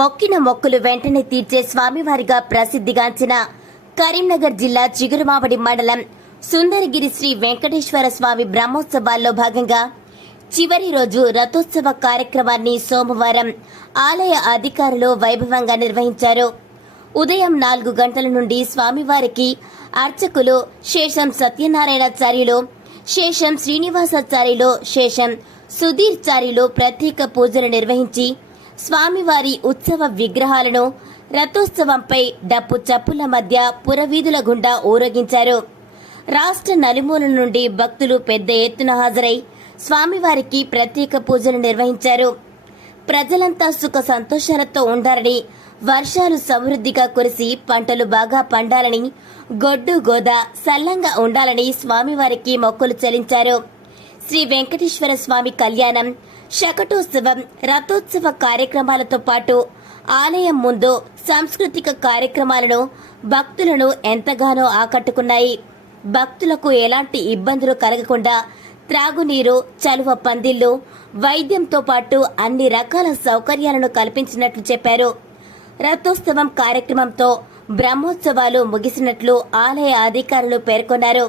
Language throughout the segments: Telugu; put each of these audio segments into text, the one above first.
మొక్కిన మొక్కులు వెంటనే తీర్చే స్వామివారిగా ప్రసిద్ధిగాంచిన కరీంనగర్ జిల్లా చిగురుమావడి మండలం సుందరగిరి శ్రీ వెంకటేశ్వర స్వామి బ్రహ్మోత్సవాల్లో భాగంగా చివరి రోజు రథోత్సవ కార్యక్రమాన్ని సోమవారం ఆలయ అధికారులు వైభవంగా నిర్వహించారు. ఉదయం 4 గంటల నుండి స్వామివారికి అర్చకులు శేషం సత్యనారాయణాచార్యులు, శేషం శ్రీనివాసాచార్యులు, శేషం సుధీర్చార్యులు ప్రత్యేక పూజలు నిర్వహించి స్వామివారి ఉత్సవ విగ్రహాలను రథోత్సవంపై డప్పు చప్పుల మధ్య పురవీధుల గుండా ఊరేగించారు. రాష్ట్ర నలుమూలల నుండి భక్తులు పెద్ద ఎత్తున హాజరై స్వామివారికి ప్రత్యేక పూజలు నిర్వహించారు. ప్రజలంతా సుఖ సంతోషాలతో ఉండాలని, వర్షాలు సమృద్ధిగా కురిసి పంటలు బాగా పండాలని, గొడ్డు గోద సల్లంగా ఉండాలని స్వామివారికి మొక్కులు చెల్లించారు. శ్రీ వెంకటేశ్వర స్వామి కళ్యాణం, శకటోత్సవం, రథోత్సవ కార్యక్రమాలతో పాటు ఆలయం ముందు సాంస్కృతిక కార్యక్రమాలను భక్తులను ఎంతగానో ఆకట్టుకున్నాయి. భక్తులకు ఎలాంటి ఇబ్బందులు కలగకుండా త్రాగునీరు, చలువ పందిళ్లు, వైద్యంతో పాటు అన్ని రకాల సౌకర్యాలను కల్పించినట్లు చెప్పారు. రథోత్సవం కార్యక్రమంతో బ్రహ్మోత్సవాలు ముగిసినట్లు ఆలయ అధికారులు పేర్కొన్నారు.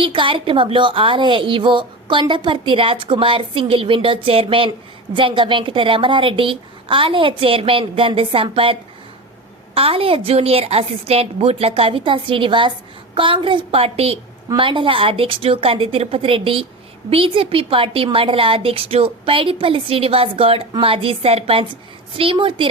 ఈ కార్యక్రమంలో ఆలయ EO Kondaparthi Raj Kumar, single window chairman Janga Venkata Ramanareddy, ఆలయ చైర్మన్ గంధ సంపత్, ఆలయ junior assistant Bootla Kavitha Srinivas, Congress party మండల అధ్యక్షుడు కంది తిరుపతి రెడ్డి, బీజేపీ పార్టీ మండల అధ్యక్షుడు పైడిపల్లి శ్రీనివాస్ గౌడ్, మాజీ సర్పంచ్ శ్రీమూర్తి